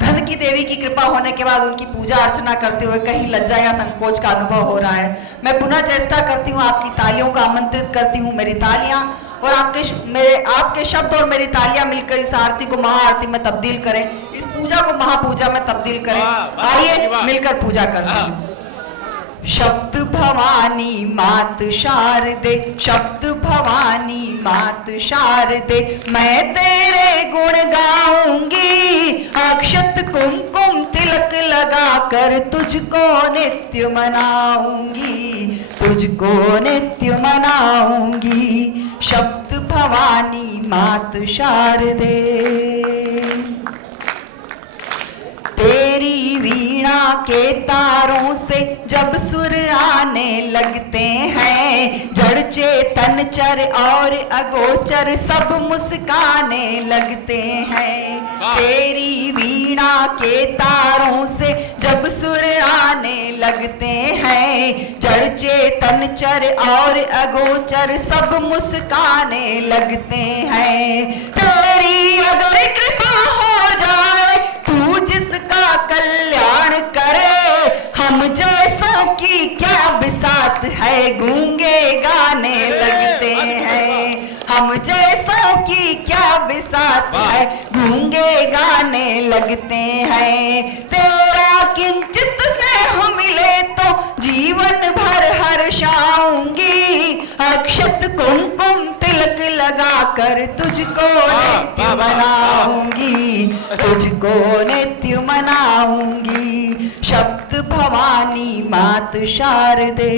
धन की देवी की कृपा होने के बाद उनकी पूजा अर्चना करते हुए कहीं लज्जा या संकोच का अनुभव हो रहा है। मैं पुनः चेष्टा करती हूँ, आपकी तालियों का आमंत्रित करती हूँ। मेरी तालियां और आपके शब्द और मेरी तालियां मिलकर इस आरती को महाआरती में तब्दील करें, इस पूजा को महापूजा में तब्दील करें। आइए मिलकर पूजा करते हैं। शब्द भवानी मात शारदे, शब्द भवानी मात शारदे। मैं तेरे गुण गाऊंगी, अक्षत कुमकुम तिलक लगा कर तुझको नित्य मनाऊंगी, तुझको नित्य मनाऊंगी। शब्द भवानी मात शारदे। तेरी वीणा वीणा के तारों से जब सुर आने लगते हैं, जड़ चेतन चर और अगोचर सब मुस्काने लगते हैं। तेरी वीणा के तारों से जब सुर आने लगते हैं, जड़ चेतन चर और अगोचर सब मुस्काने लगते हैं। तेरी अगर कृपा हो जाए, तू जिसका कल्याण करे, हम जैसों की क्या बिसात है, गूंगे गाने लगते हैं। हम जैसों की क्या बिसात है, गूंगे गाने लगते हैं। तेरा किंचित स्नेह मिले तो जीवन भर हर्षाऊंगी, अक्षत कुमकुम तिलक लगा कर तुझको नित्य मनाऊंगी, तुझको नित्य मनाऊंगी। शब्द भवानी मात शारदे,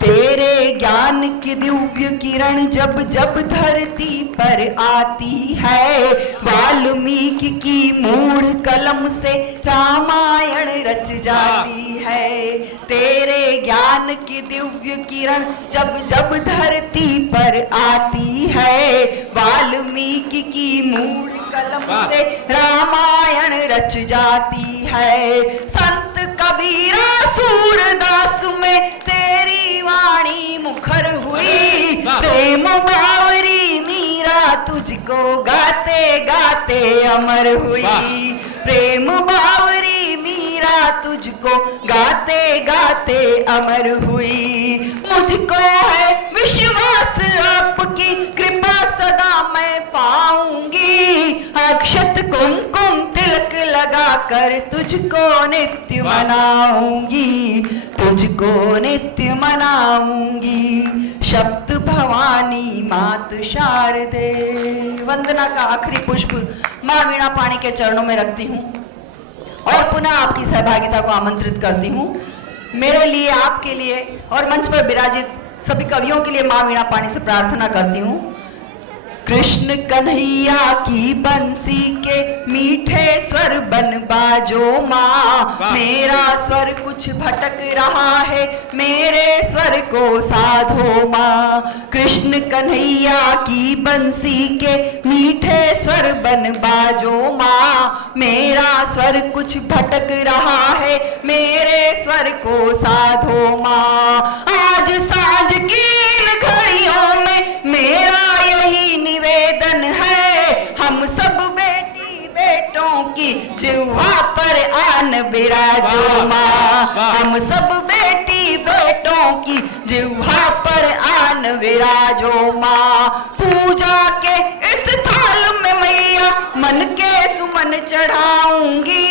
तेरे ज्ञान की दिव्य किरण जब जब धरती पर आती है, वाल्मीकि की मूढ़ कलम से रामायण रच जाती है। तेरे ज्ञान की दिव्य किरण जब जब धरती पर आती है, वाल्मीकि की मूढ़ कलम से रामायण रच जाती है। संत कबीरा सूरदास में तेरी वाणी मुखर हुई, प्रेम बावरी मीरा तुझको गाते गाते अमर हुई। प्रेम बावरी मीरा तुझको गाते गाते अमर हुई। मुझको है विश्वास आपकी कृपा सदा मैं पाऊंगी, अक्षत कुमकुम तिलक लगा कर तुझको नित्य मनाऊंगी, तुझको नित्य मनाऊंगी। शब्द भवानी मात शारदे। वंदना का आखिरी पुष्प मां वीणा पाणी के चरणों में रखती हूँ और पुनः आपकी सहभागिता को आमंत्रित करती हूँ। मेरे लिए, आपके लिए और मंच पर विराजित सभी कवियों के लिए मां वीणा पाणी से प्रार्थना करती हूँ। कृष्ण कन्हैया की बंसी के मीठे स्वर बन बाजो माँ, मेरा स्वर कुछ भटक रहा है, मेरे स्वर को साधो माँ। कृष्ण कन्हैया की बंसी के मीठे स्वर बन बाजो माँ, मेरा स्वर कुछ भटक रहा है, मेरे स्वर को साधो माँ। आज सांझ की इन घड़ियों में मेरा यही निवेदन है, हम सब बेटी बेटों की जिह्वा पर आन बिराजो माँ। हम सब बेटी बेटों की जिह्वा पर आन विराजो माँ। पूजा के इस थाल में मैया मन के सुमन चढ़ाऊंगी,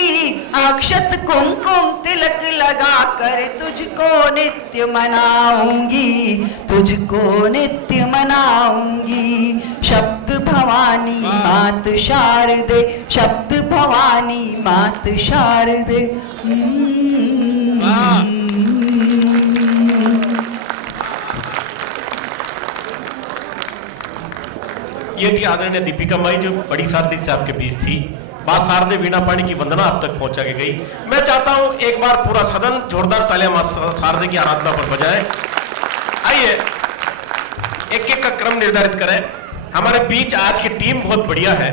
अक्षत कुमकुम तिलक लगा कर तुझको नित्य मनाऊंगी, तुझको नित्य मनाऊंगी। शब्द भवानी मात शारदे, शब्द भवानी मात शारदे। ये थी आदरणीय दीपिका माई जो बड़ी सादगी से आपके बीच थी। मां शारदे वीणा पाणी की वंदना आप तक पहुंचा के गई। मैं चाहता हूं एक बार पूरा सदन जोरदार तालियां मां शारदे की आराधना पर बजाए। आइए एक एक का क्रम निर्धारित करें। हमारे बीच आज की टीम बहुत बढ़िया है।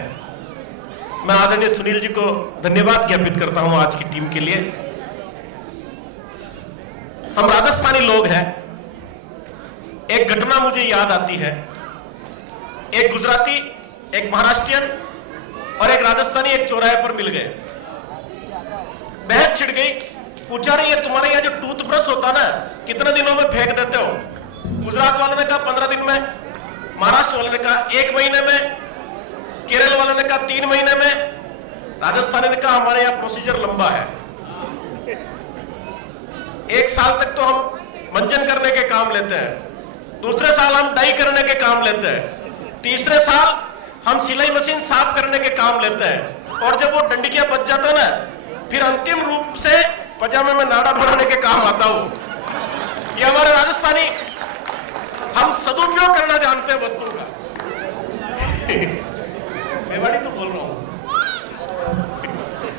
मैं आदरणीय सुनील जी को धन्यवाद ज्ञापित करता हूं आज की टीम के लिए। हम राजस्थानी लोग हैं। एक घटना मुझे याद आती है। एक गुजराती, एक महाराष्ट्रियन और एक राजस्थानी एक चौराहे पर मिल गए। बहस छिड़ गई। पूछा रही है तुम्हारे यहाँ जो टूथब्रश होता ना कितने दिनों में फेंक देते हो? गुजरात वाले ने कहा 15 दिन में, महाराष्ट्र वाले ने कहा 1 महीने में, केरल वाले ने कहा 3 महीने में, राजस्थानी ने कहा हमारे यहाँ प्रोसीजर लंबा है। 1 साल तक तो हम मंजन करने के काम लेते हैं, दूसरे साल हम डाई करने के काम लेते हैं, तीसरे साल हम सिलाई मशीन साफ करने के काम लेते हैं, और जब वो डंडिकिया बच जाता है ना फिर अंतिम रूप से पजामे में नाड़ा भरने के काम आता हो। ये हमारे राजस्थानी, हम सदुपयोग करना जानते हैं वस्तुओं का। मेवाड़ी तो बोल रहा हूं।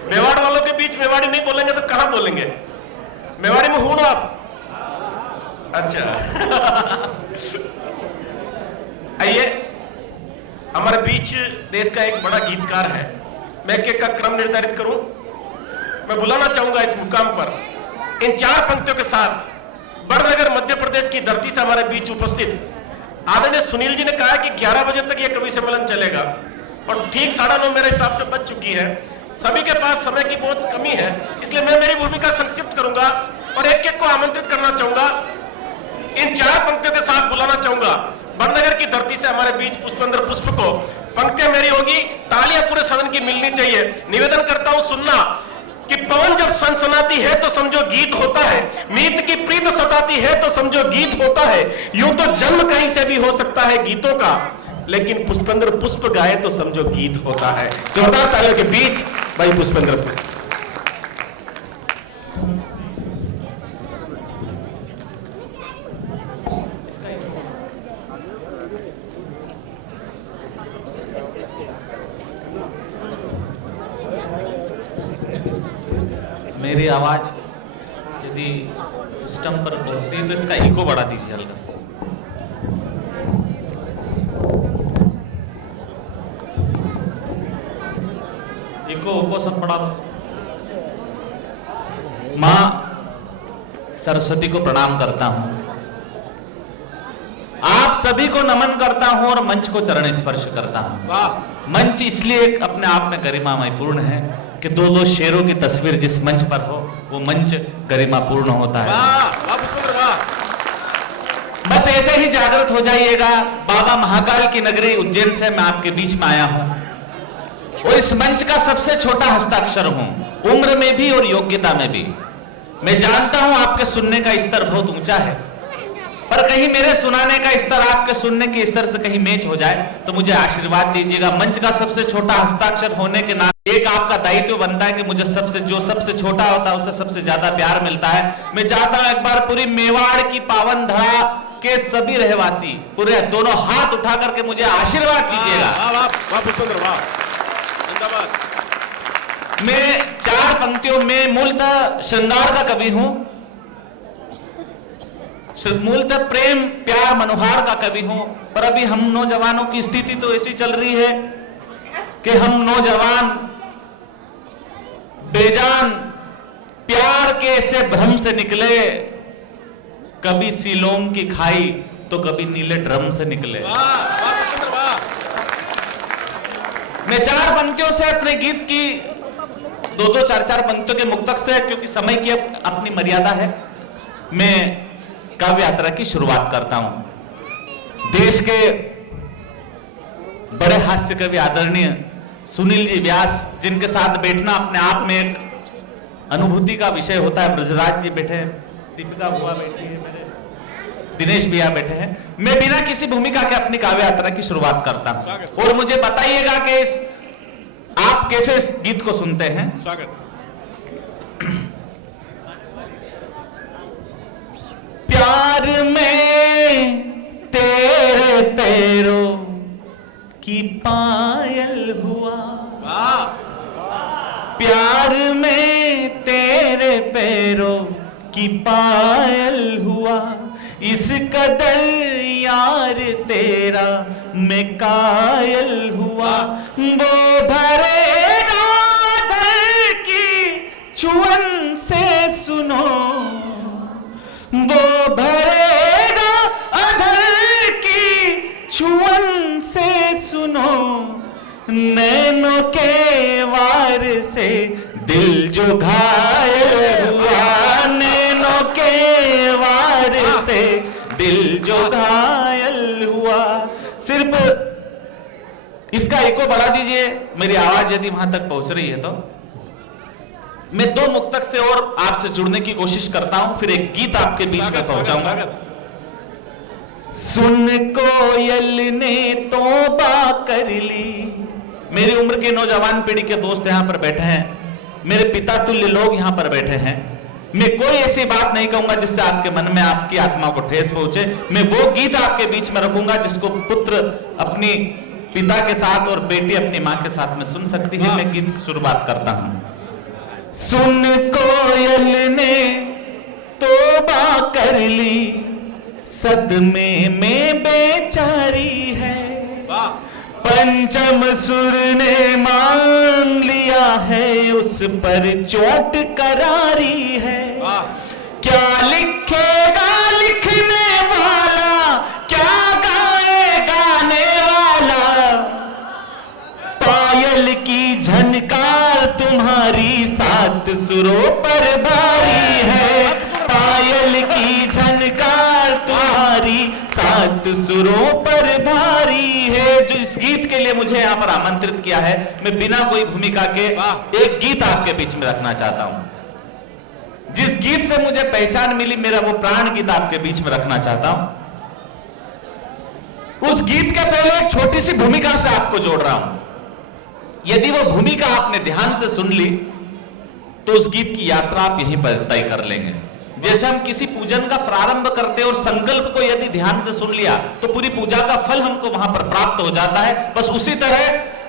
मेवाड़ वालों के बीच मेवाड़ी नहीं बोलेंगे तो कहां बोलेंगे? मेवाड़ी में हूं ना आप? अच्छा आइए, हमारे बीच देश का एक बड़ा गीतकार है। मैं एक का क्रम निर्धारित करूं, मैं बुलाना चाहूंगा इस मुकाम पर इन 4 पंक्तियों के साथ बड़नगर मध्य प्रदेश की धरती से हमारे बीच उपस्थित आदरणीय सुनील जी ने कहा कि 11 बजे तक यह कवि सम्मेलन चलेगा और ठीक 9:30 मेरे हिसाब से बज चुकी है। सभी के पास समय की बहुत कमी है, इसलिए मैं मेरी भूमिका संक्षिप्त करूंगा और एक को आमंत्रित करना चाहूंगा, इन 4 पंक्तियों के साथ बुलाना चाहूंगा बड़नगर की धरती से हमारे बीच पुष्पेंद्र पुष्प को। पंक्तियां मेरी होगी, तालियां पूरे सदन की मिलनी चाहिए। निवेदन करता हूं सुनना कि पवन जब सनसनाती है तो समझो गीत होता है, मीत की प्रीत सताती है तो समझो गीत होता है। यूं तो जन्म कहीं से भी हो सकता है गीतों का, लेकिन पुष्पेंद्र पुष्प गाए तो समझो गीत होता है। जोरदार तालियों के बीच भाई पुष्पेंद्र पुष्प। मेरी आवाज यदि सिस्टम पर पहुंचती है तो इसका इको बढ़ा दीजिए हल्का सा। इको सब बढ़ा दो। मां सरस्वती को प्रणाम करता हूं, आप सभी को नमन करता हूं और मंच को चरण स्पर्श करता हूं। मंच इसलिए अपने आप में गरिमामयपूर्ण है कि 2-2 शेरों की तस्वीर जिस मंच पर हो वो मंच गरिमापूर्ण होता है। बस ऐसे ही जागृत हो जाइएगा। बाबा महाकाल की नगरी उज्जैन से मैं आपके बीच में आया हूं और इस मंच का सबसे छोटा हस्ताक्षर हूं, उम्र में भी और योग्यता में भी। मैं जानता हूं आपके सुनने का स्तर बहुत ऊंचा है, पर कहीं मेरे सुनाने का स्तर आपके सुनने के स्तर से कहीं मैच हो जाए तो मुझे आशीर्वाद दीजिएगा। मंच का सबसे छोटा हस्ताक्षर होने के नाते एक आपका दायित्व बनता है कि मुझे सबसे छोटा होता है उससे सबसे ज्यादा प्यार मिलता है। मैं चाहता हूं एक बार पूरी मेवाड़ की पावन धरा के सभी रहवासी पूरे दोनों हाथ उठा करके मुझे आशीर्वाद दीजिएगा। मैं 4 पंक्तियों में मूलतः श्रृंगार का कवि हूं, मूलतः प्रेम प्यार मनोहार का कवि हूं, पर अभी हम नौजवानों की स्थिति तो ऐसी चल रही है कि हम नौजवान बेजान प्यार के ऐसे भ्रम से निकले, कभी सीलोम की खाई तो कभी नीले ड्रम से निकले। मैं 4 पंक्तियों से अपने गीत की 2-2 4-4 पंक्तियों के मुक्तक से, क्योंकि समय की अपनी मर्यादा है, मैं काव्य यात्रा की शुरुआत करता हूं। देश के बड़े हास्य कवि आदरणीय सुनील जी व्यास, जिनके साथ बैठना अपने आप में एक अनुभूति का विषय होता है। ब्रजराज जी बैठे हैं, दीपिका बुआ बैठी है, मेरे दिनेश भैया बैठे हैं। मैं बिना किसी भूमिका के अपनी काव्य यात्रा की शुरुआत करता हूं और मुझे बताइएगा कि आप कैसे इस गीत को सुनते हैं। स्वागत। प्यार में तेरे पैरों की पायल हुआ, प्यार में तेरे पैरों की पायल हुआ, इस कदर यार तेरा मैं कायल हुआ। वो भरेगा धर की छुअन से सुनो, वो भरेगा अधर की छुअन से सुनो, नैनों के वार से दिल जो घायल हुआ, नैनों के वार से दिल जो घायल हुआ। सिर्फ इसका इको बढ़ा दीजिए, मेरी आवाज यदि वहां तक पहुंच रही है तो। मैं 2 मुक्तक से और आपसे जुड़ने की कोशिश करता हूं, फिर एक गीत आपके बीच में पहुंचाऊंगा। सुन कोयल ने तौबा कर ली। मेरी उम्र के नौजवान पीढ़ी के दोस्त यहां पर बैठे हैं, मेरे पिता तुल्य लोग यहां पर बैठे हैं। मैं कोई ऐसी बात नहीं कहूंगा जिससे आपके मन में आपकी आत्मा को ठेस पहुंचे। मैं वो गीत आपके बीच में रखूंगा जिसको पुत्र अपनी पिता के साथ और बेटी अपनी मां के साथ में सुन सकती है। मैं गीत की शुरुआत करता हूं। सुन कोयल ने तौबा कर ली, सदमे में बेचारी है। पंचम सुर ने मान लिया है, उस पर चोट करारी है। क्या लिखेगा लिखने वाला, क्या गाए गाने वाला। पायल की झनकार तुम्हारी 7 सुरों पर भारी है। पायल की झनकार तुम्हारी 7 सुरों पर भारी है। जो इस गीत के लिए मुझे यहाँ पर आमंत्रित किया है, मैं बिना कोई भूमिका के एक गीत आपके बीच में रखना चाहता हूं। जिस गीत से मुझे पहचान मिली, मेरा वो प्राण गीत आपके बीच में रखना चाहता हूं। उस गीत के पहले एक छोटी सी भूमिका से आपको जोड़ रहा हूं। यदि वो भूमिका आपने ध्यान से सुन ली तो उस गीत की यात्रा आप यहीं पर तय कर लेंगे। जैसे हम किसी पूजन का प्रारंभ करते हैं और संकल्प को यदि ध्यान से सुन लिया तो पूरी पूजा का फल हमको वहां पर प्राप्त हो जाता है। बस उसी तरह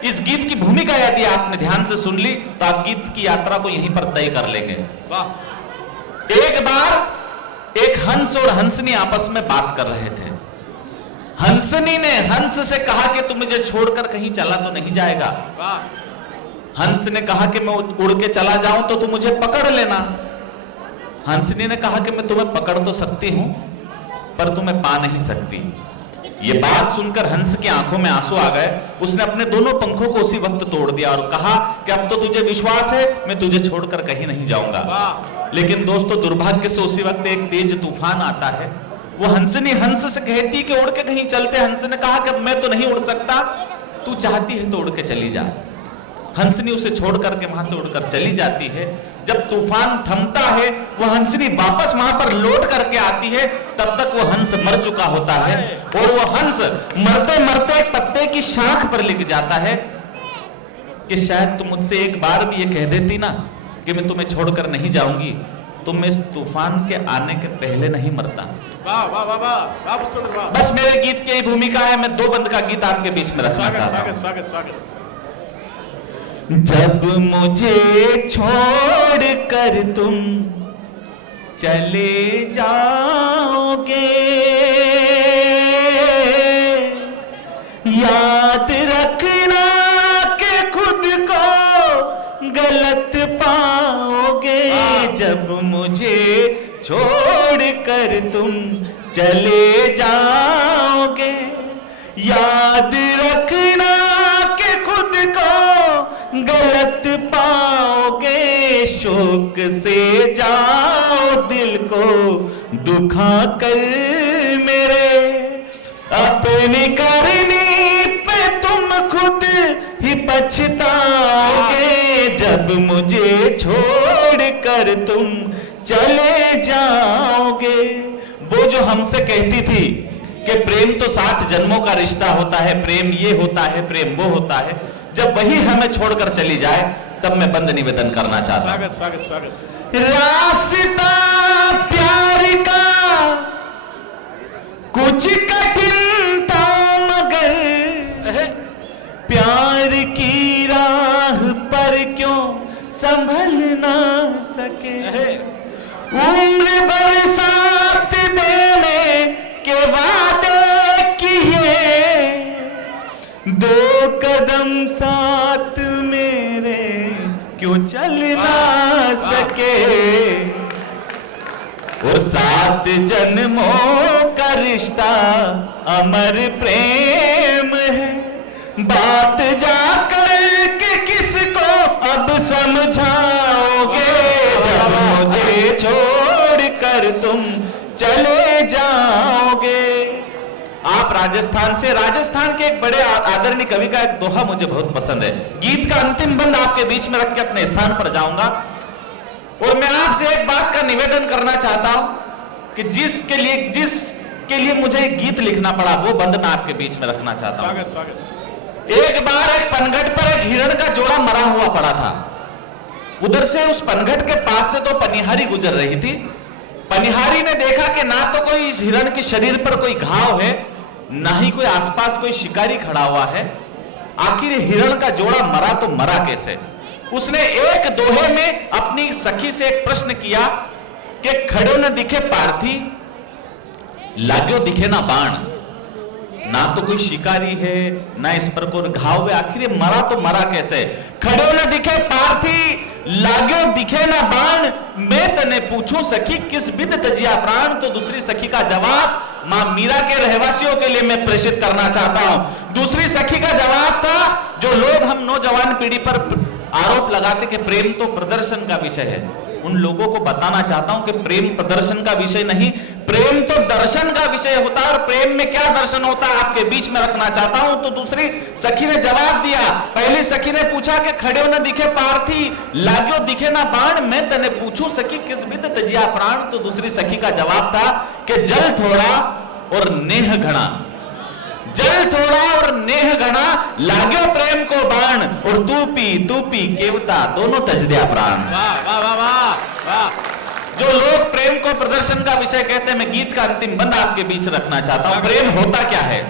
इस गीत की भूमिका यदि आपने ध्यान से सुन ली तो आप गीत की यात्रा को यहीं पर तय कर लेंगे। एक बार एक हंस और हंसनी आपस में बात कर रहे थे। हंसनी ने हंस से कहा कि तू मुझे छोड़कर कहीं चला तो नहीं जाएगा। हंस ने कहा कि मैं उड़ के चला जाऊं तो तू मुझे पकड़ लेना। हंसनी ने कहा कि मैं तुम्हें पकड़ तो सकती हूं पर तुम्हें पा नहीं सकती। ये बात सुनकर हंस की आंखों में आंसू आ गए। उसने अपने दोनों पंखों को उसी वक्त तोड़ दिया और कहा कि अब तो तुझे विश्वास है मैं तुझे छोड़कर कहीं नहीं जाऊंगा। लेकिन दोस्तों, दुर्भाग्य से उसी वक्त एक तेज तूफान आता है। वो हंसनी हंस से कहती कि उड़ के कहीं चलते। हंस ने कहा कि मैं तो नहीं उड़ सकता, तू चाहती है तो उड़ के चली जा। हंसनी उसे छोड़ करके वहां से उड़कर चली जाती है। जब तूफान थमता है, वो हंसनी वापस वहां पर लौट करके आती है। तब तक वो हंस मर चुका होता है और वो हंस मरते मरते एक पत्ते की शाख पर लिख जाता है कि शायद तुम मुझसे एक बार भी ये कह देती ना कि मैं तुम्हें छोड़कर नहीं जाऊंगी तो मैं इस तूफान के आने के पहले नहीं मरता। वाह वाह वाह वाह। बस मेरे गीत की भूमिका है। मैं 2 बंद का गीत आपके बीच में रखना चाहता हूं। स्वागत। जब मुझे छोड़ कर तुम चले जाओगे, याद रखना कि खुद को गलत पाओगे। जब मुझे छोड़ कर तुम चले जाओगे, याद रखना कि खुद को गलत पाओगे। शोक से जाओ दिल को दुखा कर मेरे, अपनी करनी पे तुम खुद ही पछताओगे। जब मुझे छोड़ कर तुम चले जाओगे। वो जो हमसे कहती थी कि प्रेम तो 7 जन्मों का रिश्ता होता है, प्रेम ये होता है, प्रेम वो होता है, जब वही हमें छोड़कर चली जाए तब मैं बंद निवेदन करना चाहता हूं। स्वागत। रास्ता प्यार का कुछ कठिन था मगर प्यार की राह पर क्यों संभल ना सके। उम्र भर साथ देने के वादे किए, 2 कदम साथ मेरे क्यों चल ना सके। और 7 जन्मों का रिश्ता अमर प्रेम है। बात जाकर के किसको अब समझाओगे। जब मुझे छोड़ कर तुम चले जाओगे। आप राजस्थान से, राजस्थान के एक बड़े आदरणीय कवि का एक दोहा मुझे बहुत पसंद है। गीत का अंतिम बंद आपके बीच में रख के अपने स्थान पर जाऊंगा और मैं आपसे एक बात का निवेदन करना चाहता हूं कि जिसके लिए मुझे एक गीत लिखना पड़ा वो बंद मैं आपके बीच में रखना चाहता हूं। स्वागत। एक बार एक पनघट पर एक हिरण का जोड़ा मरा हुआ पड़ा था। उधर से उस पनघट के पास से तो पनिहारी गुजर रही थी। पनिहारी ने देखा कि ना तो कोई इस हिरण के शरीर पर कोई घाव है, ना ही कोई आसपास कोई शिकारी खड़ा हुआ है। आखिर हिरण का जोड़ा मरा तो मरा कैसे। उसने एक दोहे में अपनी सखी से एक प्रश्न किया कि खड़ो न दिखे पार्थी, लाग्यो दिखे ना बाण। ना तो कोई शिकारी है, ना इस पर कोई घाव है, आखिर ये मरा तो मरा कैसे? खड़ो न दिखे पार्थी, लाग्यो दिखे ना बाण, मैं तने पूछूं सखी किस विध तजिया प्राण। तो दूसरी सखी का जवाब मां मीरा के रहवासियों के लिए मैं प्रेषित करना चाहता हूं। दूसरी सखी का जवाब था, जो लोग हम नौजवान पीढ़ी पर आरोप लगाते कि प्रेम तो प्रदर्शन का विषय है, उन लोगों को बताना चाहता हूं कि प्रेम प्रदर्शन का विषय नहीं, प्रेम तो दर्शन का विषय होता है। और प्रेम में क्या दर्शन होता है आपके बीच में रखना चाहता हूं। तो दूसरी सखी ने जवाब दिया, पहली सखी ने पूछा कि खड़े न दिखे पार्थी, लाग्यो दिखे ना बाण, मैं तने पूछूं सखी किस विध तजिया प्राण। तो दूसरी सखी का जवाब था कि जल थोड़ा और नेह घना, जल थोड़ा और नेह घना, लाग्यो प्रेम को बाण, और तू पी केवता, दोनों तज दिया प्राण। वाह वाह वाह वाह वाह। जो लोग प्रेम को प्रदर्शन का विषय कहते हैं, मैं गीत का अंतिम बंद आपके बीच रखना चाहता हूं। प्रेम होता क्या है?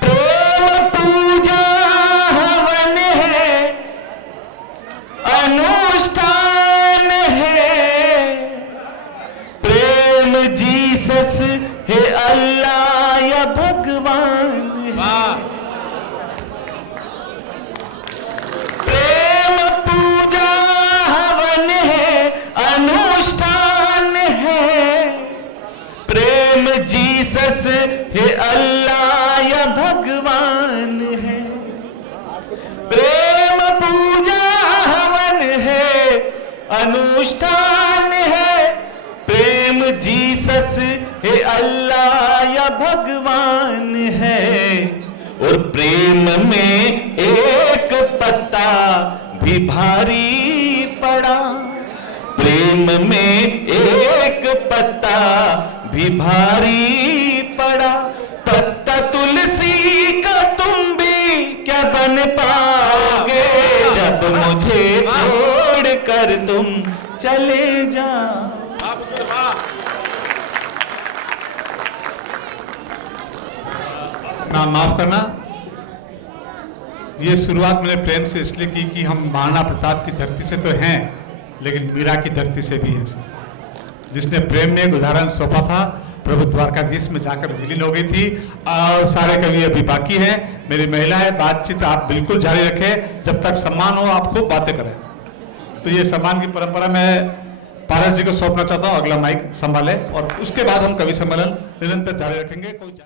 प्रेम पूजा हवन है, अनुष्ठान है, प्रेम जीसस है अल्लाह या भगवान है। प्रेम पूजा हवन है, अनुष्ठान है, प्रेम जीसस है अल्लाह या भगवान है। प्रेम पूजा हवन है, अनुष्ठान है, प्रेम जीसस है अल्लाह या भगवान है। और प्रेम में एक पत्ता भी भारी पड़ा, प्रेम में एक पत्ता भी भारी पड़ा, पत्ता तुलसी का तुम भी क्या बन पाओगे, जब मुझे छोड़ कर तुम चले जाओ। ना माफ करना, ये शुरुआत मैंने प्रेम से इसलिए की कि हम महाराणा प्रताप की धरती से तो हैं, लेकिन मीरा की धरती से भी हैं, जिसने प्रेम में एक उदाहरण सौंपा था, प्रभु द्वारकाधीश में जाकर विलीन हो गई थी। और सारे कवि अभी बाकी हैं, मेरी महिला है, बातचीत आप बिल्कुल जारी रखें, जब तक सम्मान हो आप खूब बातें करें। तो ये सम्मान की परंपरा मैं पारस जी को सौंपना चाहता हूँ, अगला माइक संभाले, और उसके बाद हम कवि सम्मेलन निरंतर जारी रखेंगे। कोई